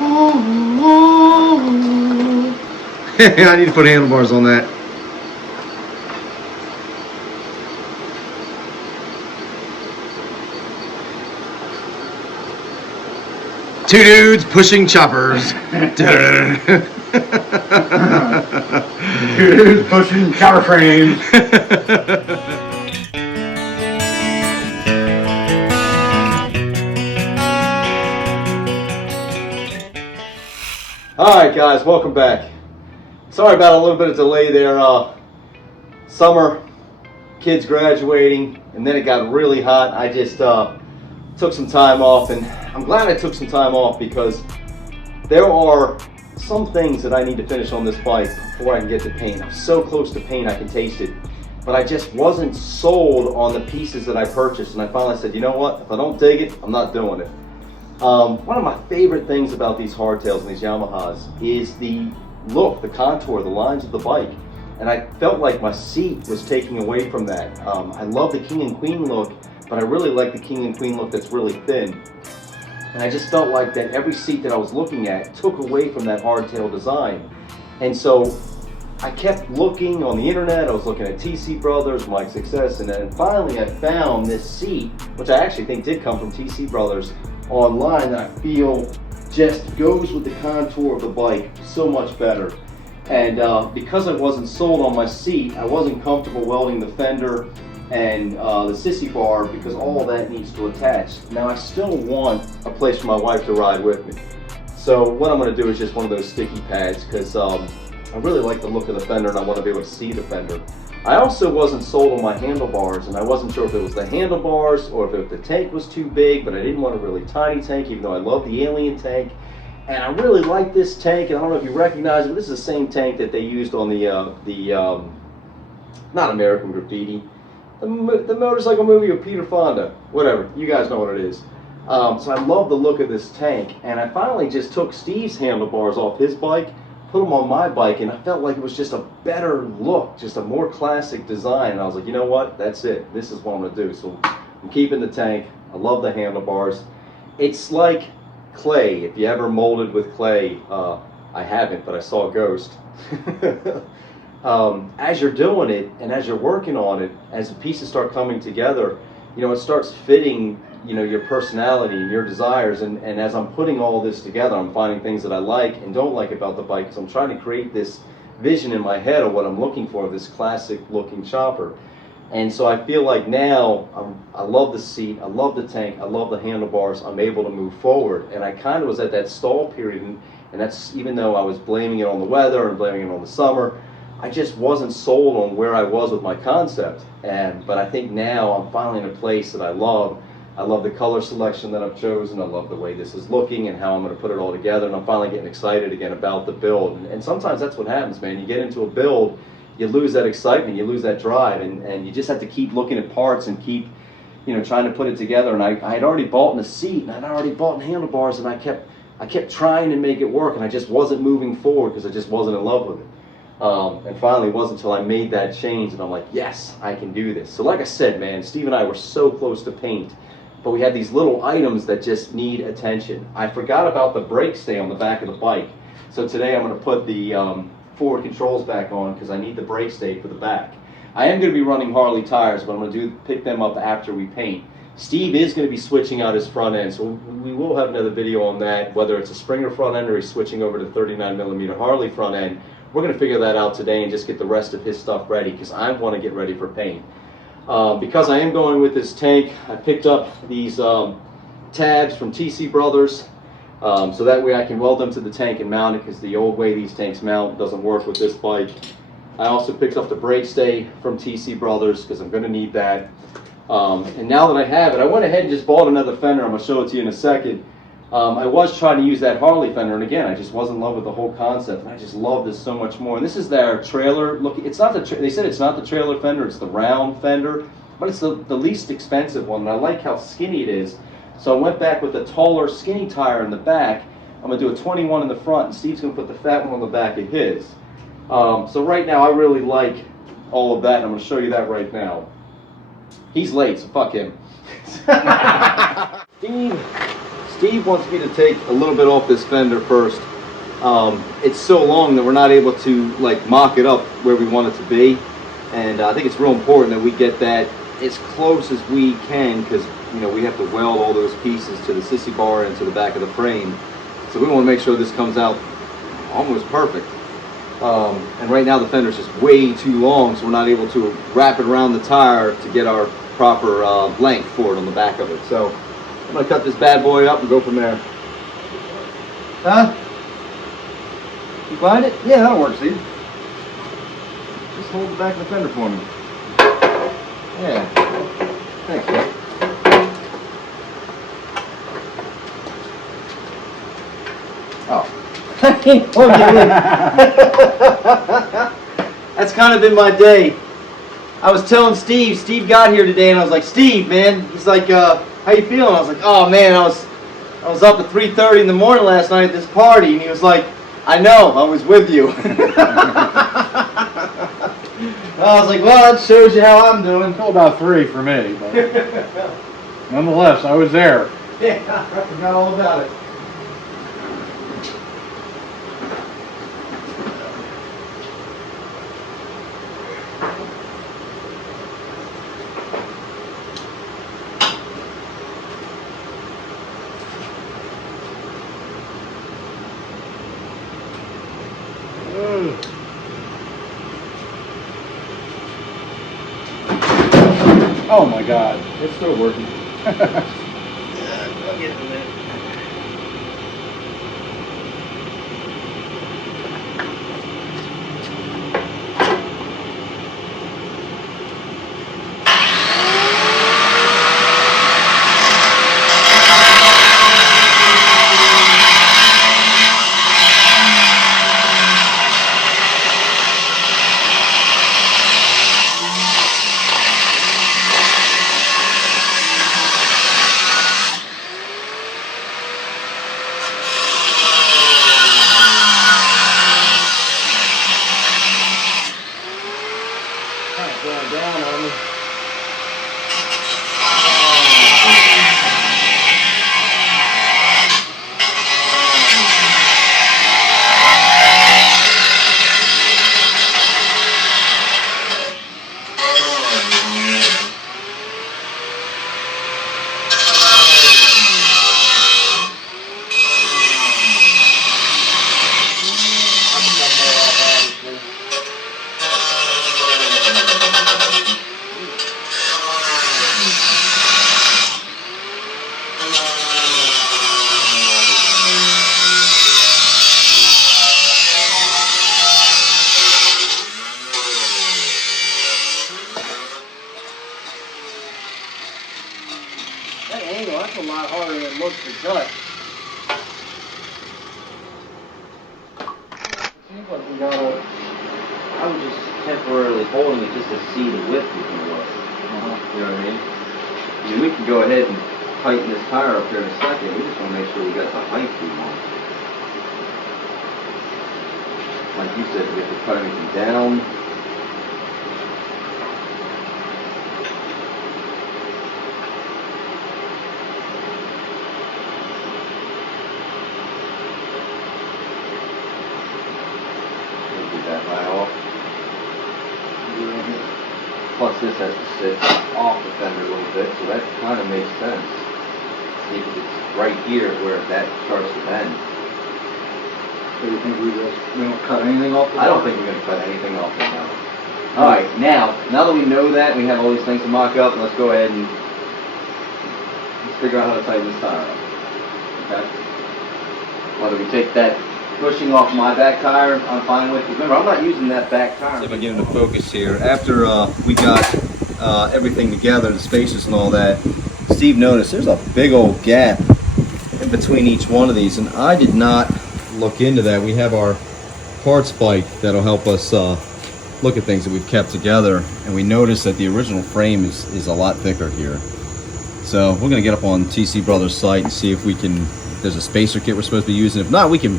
I need to put handlebars on that. Two dudes pushing choppers. Two dudes pushing chopper frames. Alright guys, welcome back. Sorry about a little bit of delay there. Summer, kids graduating, and then it got really hot. I just took some time off, and I'm glad I took some time off because there are some things that I need to finish on this bike before I can get to paint. I'm so close to paint I can taste it, but I just wasn't sold on the pieces that I purchased, and I finally said, you know what, if I don't dig it, I'm not doing it. One of my favorite things about these hardtails and these Yamahas is the look, the contour, the lines of the bike. And I felt like my seat was taking away from that. I love the King and Queen look, but I really like the King and Queen look that's really thin. And I just felt like that every seat that I was looking at took away from that hardtail design. And so I kept looking on the internet. I was looking at TC Brothers, Yamaha XS, and then finally I found this seat, which I actually think did come from TC Brothers, online, that I feel just goes with the contour of the bike so much better. And because I wasn't sold on my seat, I wasn't comfortable welding the fender and the sissy bar because all of that needs to attach. Now I still want a place for my wife to ride with me. So what I'm going to do is just one of those sticky pads because I really like the look of the fender and I want to be able to see the fender. I also wasn't sold on my handlebars, and I wasn't sure if it was the handlebars or if the tank was too big, but I didn't want a really tiny tank, even though I love the Alien tank. And I really like this tank, and I don't know if you recognize it, but this is the same tank that they used on the not American Graffiti, the motorcycle movie of Peter Fonda, whatever, you guys know what it is. So I love the look of this tank, and I finally just took Steve's handlebars off his bike, put them on my bike, and I felt like it was just a better look, just a more classic design. And I was like, you know what, that's it, this is what I'm gonna do. So I'm keeping the tank. I love the handlebars. It's like clay. If you ever molded with clay, I haven't, but I saw a ghost. As you're doing it and as you're working on it, as the pieces start coming together, you know, it starts fitting, you know, your personality and your desires. And as I'm putting all this together, I'm finding things that I like and don't like about the bike, because I'm trying to create this vision in my head of what I'm looking for, this classic looking chopper. And so I feel like now I love the seat, I love the tank, I love the handlebars, I'm able to move forward. And I kind of was at that stall period, and that's even though I was blaming it on the weather and blaming it on the summer, I just wasn't sold on where I was with my concept. But I think now I'm finally in a place that I love. I love the color selection that I've chosen. I love the way this is looking and how I'm going to put it all together. And I'm finally getting excited again about the build. And sometimes that's what happens, man. You get into a build, you lose that excitement, you lose that drive, and you just have to keep looking at parts and keep, you know, trying to put it together. And I had already bought in a seat, and I'd already bought in handlebars, and I kept trying to make it work, and I just wasn't moving forward because I just wasn't in love with it. And finally, it wasn't until I made that change, and I'm like, yes, I can do this. So like I said, man, Steve and I were so close to paint, but we had these little items that just need attention. I forgot about the brake stay on the back of the bike. So today I'm going to put the forward controls back on because I need the brake stay for the back. I am going to be running Harley tires, but I'm going to pick them up after we paint. Steve is going to be switching out his front end, so we will have another video on that, whether it's a Springer front end or he's switching over to 39mm Harley front end. We're going to figure that out today and just get the rest of his stuff ready because I want to get ready for paint. Because I am going with this tank, I picked up these tabs from TC Brothers, so that way I can weld them to the tank and mount it, because the old way these tanks mount doesn't work with this bike. I also picked up the brake stay from TC Brothers because I'm going to need that. And now that I have it, I went ahead and just bought another fender. I'm going to show it to you in a second. I was trying to use that Harley fender, and again, I just wasn't in love with the whole concept, and I just love this so much more. And this is their trailer. Look, it's not they said it's not the trailer fender, it's the round fender, but it's the least expensive one, and I like how skinny it is. So I went back with a taller, skinny tire in the back. I'm going to do a 21 in the front, and Steve's going to put the fat one on the back of his. So right now, I really like all of that, and I'm going to show you that right now. He's late, so fuck him. Steve wants me to take a little bit off this fender first. It's so long that we're not able to like mock it up where we want it to be, and I think it's real important that we get that as close as we can, because you know we have to weld all those pieces to the sissy bar and to the back of the frame. So we want to make sure this comes out almost perfect. And right now the fender's just way too long, so we're not able to wrap it around the tire to get our proper length for it on the back of it. So I'm going to cut this bad boy up and go from there. Huh? You find it? Yeah, that'll work, Steve. Just hold the back of the fender for me. Yeah. Thanks, man. Oh. That's kind of been my day. I was telling Steve got here today, and I was like, Steve, man, he's like, how you feeling? I was like, oh man, I was up at 3:30 in the morning last night at this party, and he was like, I know, I was with you. I was like, well, that shows you how I'm doing. Until about 3 for me, but nonetheless, I was there. Yeah, I forgot all about it. Oh my God. It's still working. I'll get it in a minute. Going down on me. That angle, that's a lot harder than it looks to cut. Seems like we gotta. I was just temporarily holding it just to see the width we can work. You know what I mean? I mean, we can go ahead and tighten this tire up here in a second. We just want to make sure we got the height we want. Like you said, we have to cut everything down. That high off. Plus this has to sit off the fender a little bit, so that kind of makes sense. See, because it's right here where that starts to bend. So you think we don't cut anything off the I don't think we're going to cut anything off the now. Alright, now that we know that, we have all these things to mock up, let's go ahead and let's figure out how to tighten this tire up. Okay? Whether we take that pushing off my back tire, I'm fine with. Remember, I'm not using that back tire. See if I get into focus here. After we got everything together, the spacers and all that, Steve noticed there's a big old gap in between each one of these, and I did not look into that. We have our parts bike that'll help us look at things that we've kept together, and we noticed that the original frame is a lot thicker here. So we're gonna get up on TC Brothers site and see if we can, if there's a spacer kit we're supposed to be using. If not, we can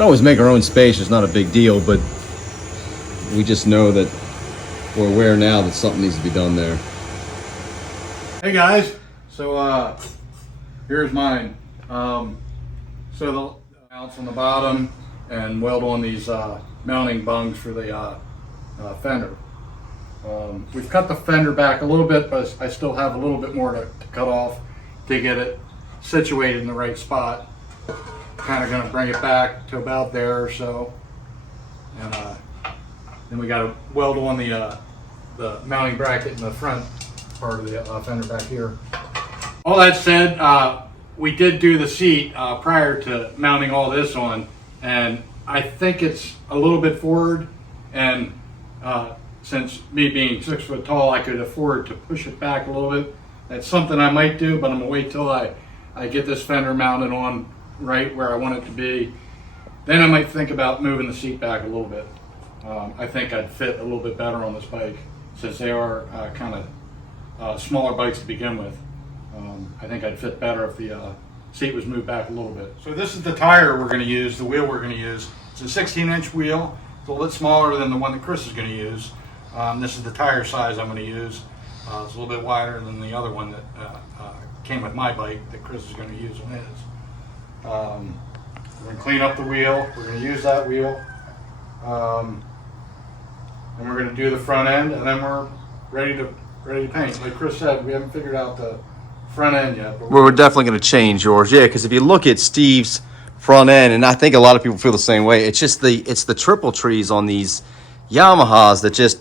always make our own space. It's not a big deal, but we just know that we're aware now that something needs to be done there. Hey guys, so here's my So the mounts on the bottom and weld on these mounting bungs for the fender. We've cut the fender back a little bit, but I still have a little bit more to cut off to get it situated in the right spot. Kind of going to bring it back to about there or so. And then we got to weld on the mounting bracket in the front part of the fender back here. All that said, we did do the seat prior to mounting all this on, and I think it's a little bit forward, and since me being 6 foot tall, I could afford to push it back a little bit. That's something I might do, but I'm gonna wait till I get this fender mounted on right where I want it to be. Then I might think about moving the seat back a little bit. I think I'd fit a little bit better on this bike, since they are kind of smaller bikes to begin with. I think I'd fit better if the seat was moved back a little bit. So this is the tire we're going to use, the wheel we're going to use. It's a 16-inch wheel. It's a little bit smaller than the one that Chris is going to use. This is the tire size I'm going to use. It's a little bit wider than the other one that came with my bike that Chris is going to use on his. We're going to clean up the wheel. We're going to use that wheel. And we're going to do the front end, and then we're ready to paint. Like Chris said, we haven't figured out the front end yet. But We're definitely going to change yours, yeah. Because if you look at Steve's front end, and I think a lot of people feel the same way, it's just the triple trees on these Yamahas that just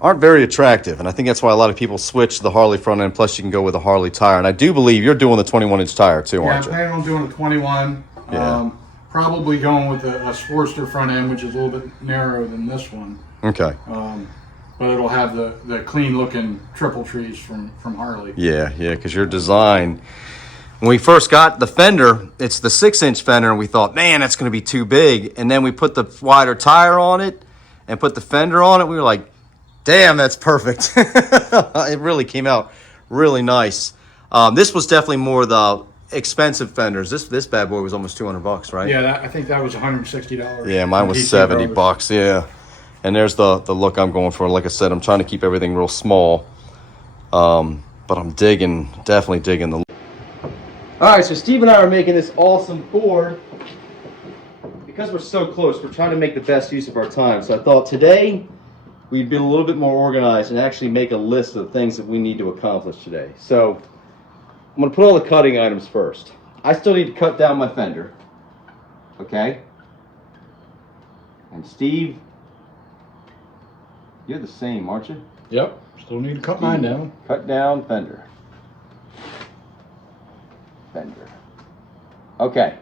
aren't very attractive, and I think that's why a lot of people switch to the Harley front end. Plus, you can go with a Harley tire, and I do believe you're doing the 21-inch tire too, aren't I'm you? planning on doing a 21. Yeah. Probably going with a Sportster front end, which is a little bit narrower than this one. Okay. But it'll have the clean looking triple trees from Harley. Yeah, because your design, when we first got the fender, it's the 6-inch fender, and we thought, man, that's going to be too big. And then we put the wider tire on it and put the fender on it. We were like, damn, that's perfect. It really came out really nice. This was definitely more the expensive fenders. This bad boy was almost $200, right? Yeah, I think that was $160. Yeah, mine was $70. Yeah. And there's the look I'm going for. Like I said, I'm trying to keep everything real small. But I'm definitely digging the look. All right, so Steve and I are making this awesome board. Because we're so close, we're trying to make the best use of our time. So I thought today we'd be a little bit more organized and actually make a list of things that we need to accomplish today. So I'm going to put all the cutting items first. I still need to cut down my fender. Okay? And Steve, you're the same, aren't you? Yep. Still need to cut mine down. Cut down fender. Okay.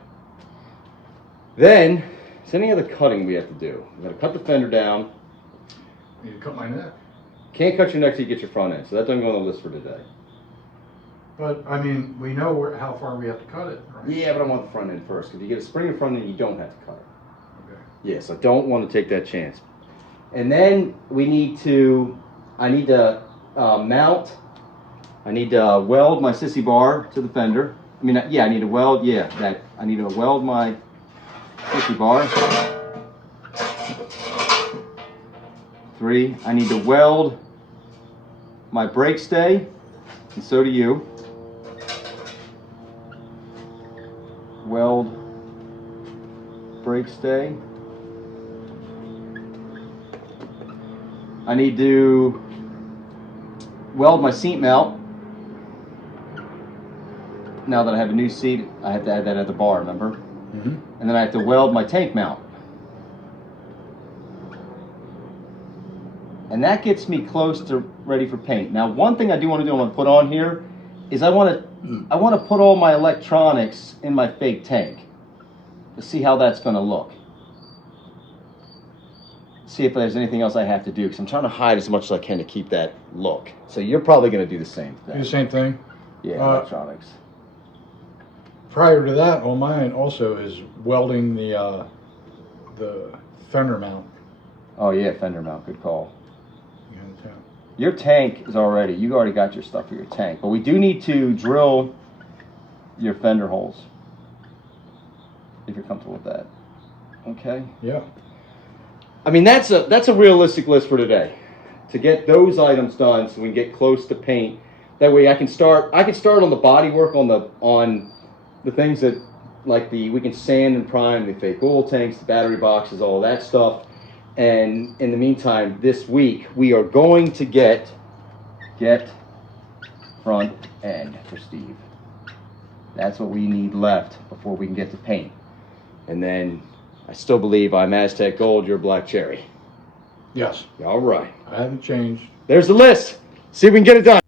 Then, is any other cutting we have to do? We got to cut the fender down. I need to cut my neck. Can't cut your neck till you get your front end, so that doesn't go on the list for today. But I mean, we know how far we have to cut it, right? Yeah, but I want the front end first. If you get a spring in front end, you don't have to cut it. Okay. Yes, I don't want to take that chance. And then I need to mount. I need to weld my sissy bar to the fender. I mean, yeah, I need to weld. Yeah, I need to weld my sissy bar. 3. I need to weld my brake stay, and so do you. Weld brake stay. I need to weld my seat mount. Now that I have a new seat, I have to add that at the bar, remember? Mm-hmm. And then I have to weld my tank mount. And that gets me close to ready for paint. Now, one thing I do want to do, I want to put on here, is I want to put all my electronics in my fake tank to see how that's going to look. See if there's anything else I have to do, because I'm trying to hide as much as I can to keep that look. So you're probably going to do the same thing. Do the same thing? Yeah, electronics. Prior to that, on mine also is welding the fender mount. Oh yeah, fender mount, good call. Yeah. Your tank is already, you already got your stuff for your tank, but we do need to drill your fender holes, if you're comfortable with that. Okay? Yeah. I mean, that's a realistic list for today. To get those items done so we can get close to paint. That way I can start on the body work on the things that, like we can sand and prime the fake oil tanks, the battery boxes, all that stuff. And in the meantime, this week, we are going to get front end for Steve. That's what we need left before we can get to paint. And then I still believe I'm Aztec Gold, you're Black Cherry. Yes. All right. I haven't changed. There's the list. See if we can get it done.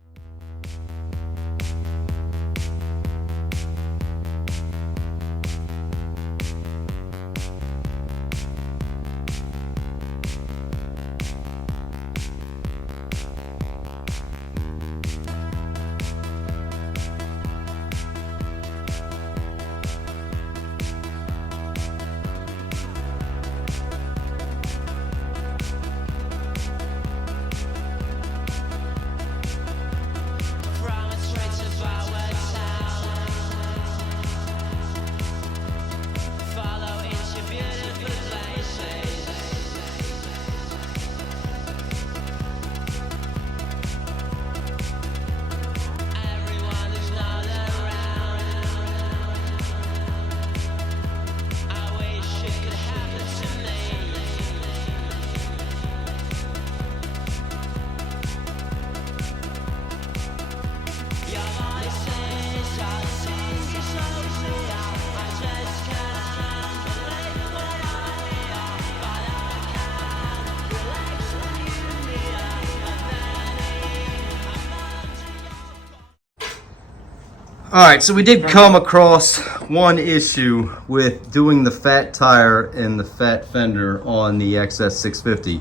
All right, so we did come across one issue with doing the fat tire and the fat fender on the XS 650.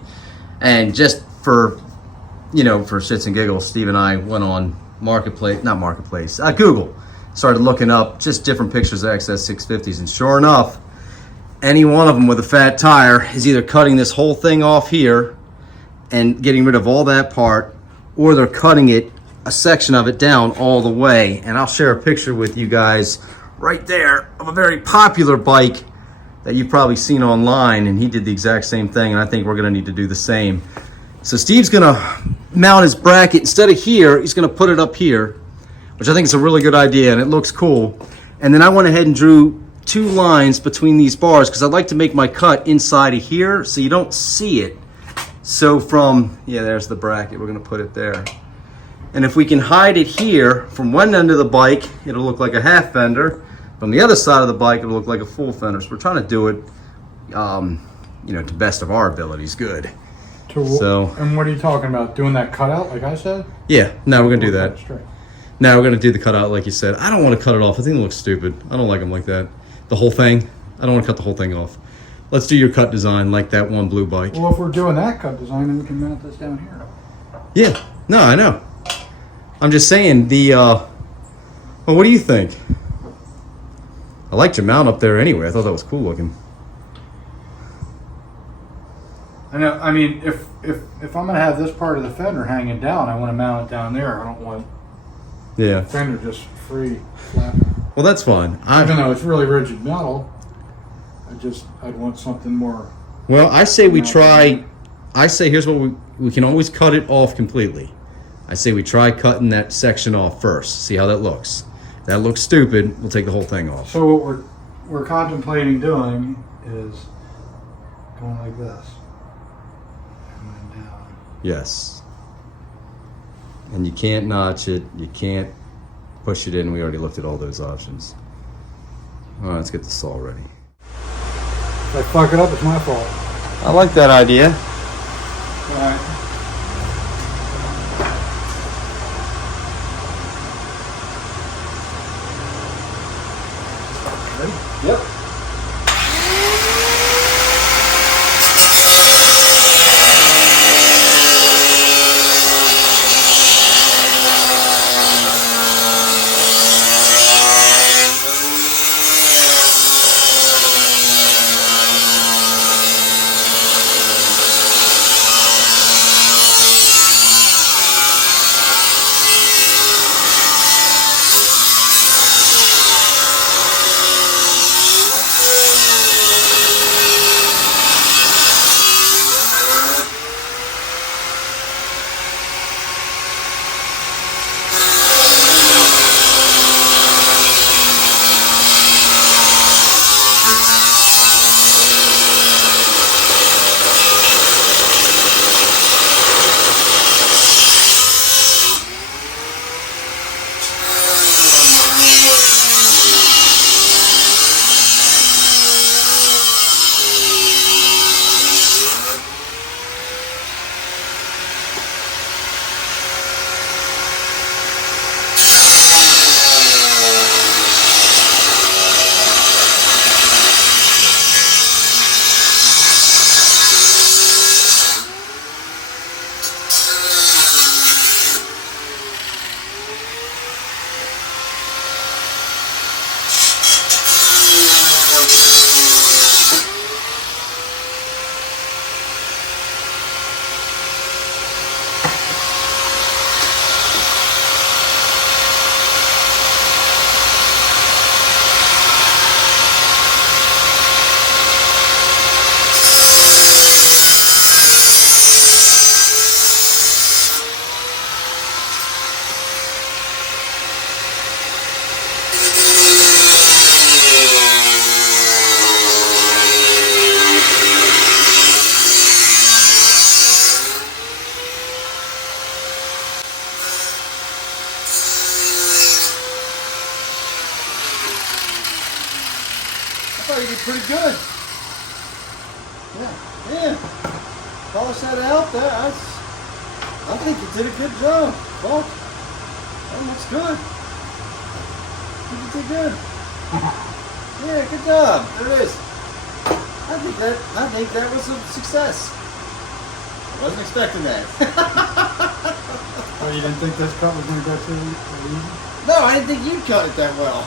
And just for, you know, for shits and giggles, Steve and I went on Google, started looking up just different pictures of XS 650s. And sure enough, any one of them with a fat tire is either cutting this whole thing off here and getting rid of all that part, or they're cutting it, a section of it down all the way. And I'll share a picture with you guys right there of a very popular bike that you've probably seen online, and he did the exact same thing, and I think we're gonna need to do the same. So Steve's gonna mount his bracket, instead of here, he's gonna put it up here, which I think is a really good idea, and it looks cool. And then I went ahead and drew 2 lines between these bars because I'd like to make my cut inside of here so you don't see it. So from, yeah, there's the bracket, we're gonna put it there. And if we can hide it here, from one end of the bike, it'll look like a half fender. From the other side of the bike, it'll look like a full fender. So we're trying to do it, you know, to best of our abilities. Good. So. And what are you talking about? Doing that cutout, like I said? Yeah. No, we're gonna do that. Straight. Now we're gonna do the cutout, like you said. I don't want to cut it off. I think it looks stupid. I don't like them like that. The whole thing. I don't want to cut the whole thing off. Let's do your cut design like that one blue bike. Well, if we're doing that cut design, then we can mount this down here. Yeah. No, I know. I'm just saying well, what do you think? I liked your mount up there anyway. I thought that was cool looking. I know. I mean, if I'm gonna have this part of the fender hanging down, I want to mount it down there. I don't want the fender just free flapping. Well, that's fine. Even though it's really rigid metal, I'd want something more. Well, I say we try. I say here's what we can always cut it off completely. I say we try cutting that section off first. See how that looks. If that looks stupid, we'll take the whole thing off. So what we're contemplating doing is going like this. And then down. Yes. And you can't notch it. You can't push it in. We already looked at all those options. All right, let's get the saw ready. If I fuck it up, it's my fault. I like that idea. All right. Yep. thought you did pretty good. Yeah. Polish that out there. I think you did a good job. Well, that looks good. I think you did good. Yeah, good job. There it is. I think that was a success. I wasn't expecting that. Oh, you didn't think this cut was going to go too easy? No, I didn't think you'd cut it that well.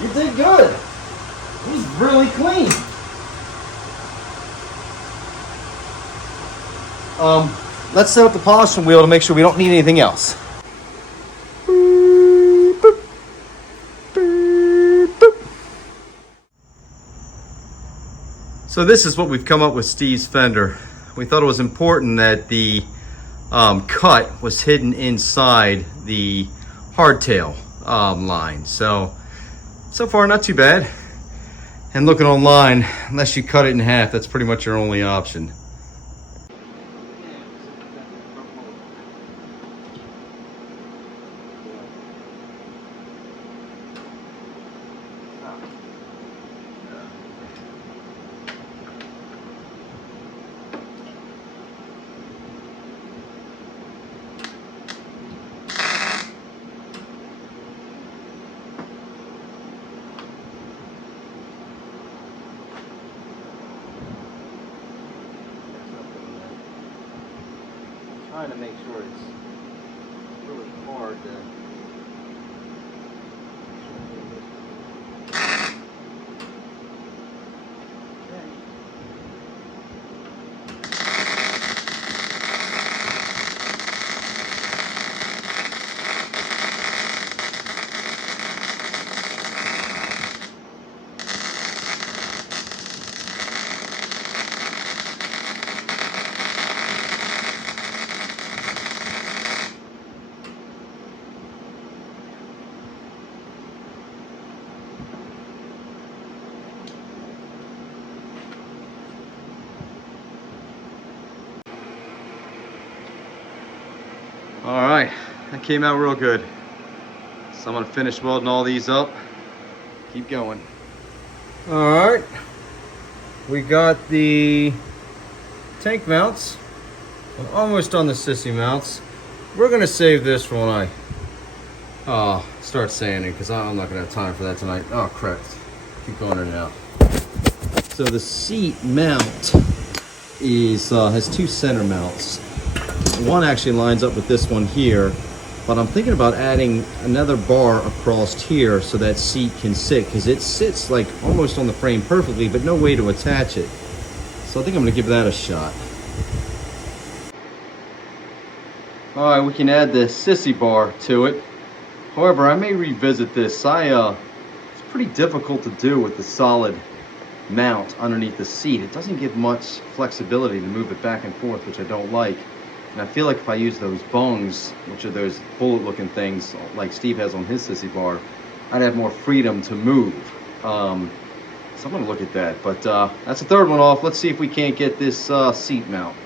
You did good. He's really clean. Let's set up the polishing wheel to make sure we don't need anything else. So this is what we've come up with Steve's fender. We thought it was important that the cut was hidden inside the hardtail line. So far not too bad. And looking online, unless you cut it in half, that's pretty much your only option. Trying to make sure it's really hard to. All right, that came out real good. So I'm gonna finish welding all these up. Keep going. All right, we got the tank mounts. I'm almost on the sissy mounts. We're gonna save this for when I start sanding, because I'm not gonna have time for that tonight. Oh crap, keep going in and out. So the seat mount is has two center mounts. One actually lines up with this one here, but I'm thinking about adding another bar across here so that seat can sit, because it sits like almost on the frame perfectly, but no way to attach it. So I think I'm gonna give that a shot. All right, we can add the sissy bar to it. However, I may revisit this. It's pretty difficult to do with the solid mount underneath the seat. It doesn't give much flexibility to move it back and forth, which I don't like. And I feel like if I use those bungs, which are those bullet looking things like Steve has on his sissy bar, I'd have more freedom to move. So I'm gonna look at that, but that's the third one off. Let's see if we can't get this seat mount.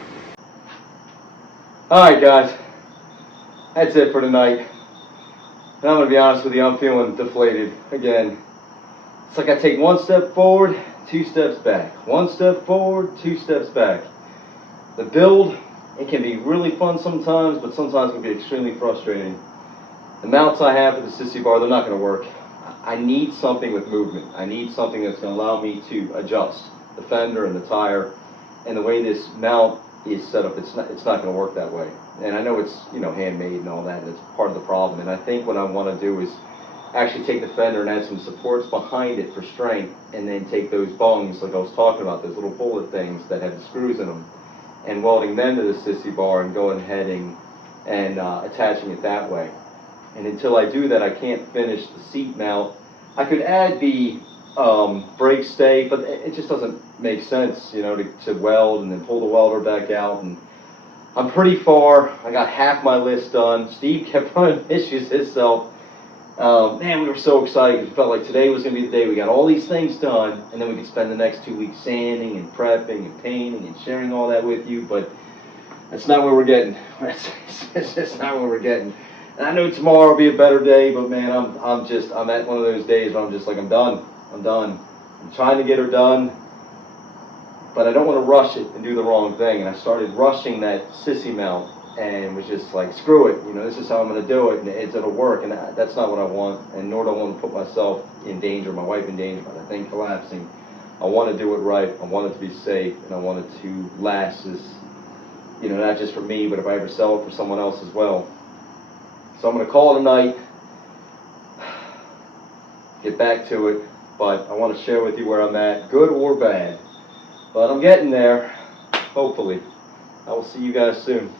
All right, guys, that's it for tonight. And I'm gonna be honest with you, I'm feeling deflated again. It's like I take one step forward, 2 steps back. 1 step forward, 2 steps back. The build, it can be really fun sometimes, but sometimes it can be extremely frustrating. The mounts I have for the sissy bar, they're not going to work. I need something with movement. I need something that's going to allow me to adjust the fender and the tire. And the way this mount is set up, it's not going to work that way. And I know it's, you know, handmade and all that, and it's part of the problem. And I think what I want to do is actually take the fender and add some supports behind it for strength, and then take those bungs, like I was talking about, those little bullet things that have the screws in them, and welding them to the sissy bar and going ahead and attaching it that way. And until I do that, I can't finish the seat mount. I could add the brake stay, but it just doesn't make sense, you know, to weld and then pull the welder back out. And I'm pretty far. I got half my list done. Steve kept running issues himself. Man, we were so excited because we felt like today was going to be the day we got all these things done, and then we could spend the next 2 weeks sanding and prepping and painting and sharing all that with you. But that's not where we're getting. It's just not where we're getting. And I know tomorrow will be a better day, but man, I'm at one of those days where I'm just like, I'm done. I'm done. I'm trying to get her done, but I don't want to rush it and do the wrong thing. And I started rushing that sissy mount and was just like, screw it. You know, this is how I'm going to do it, and it'll work. And that's not what I want, and nor do I want to put myself in danger, my wife in danger by the thing collapsing. I want to do it right. I want it to be safe, and I want it to last as, you know, not just for me, but if I ever sell it for someone else as well. So I'm going to call it a night, get back to it, but I want to share with you where I'm at, good or bad. But I'm getting there, hopefully. I will see you guys soon.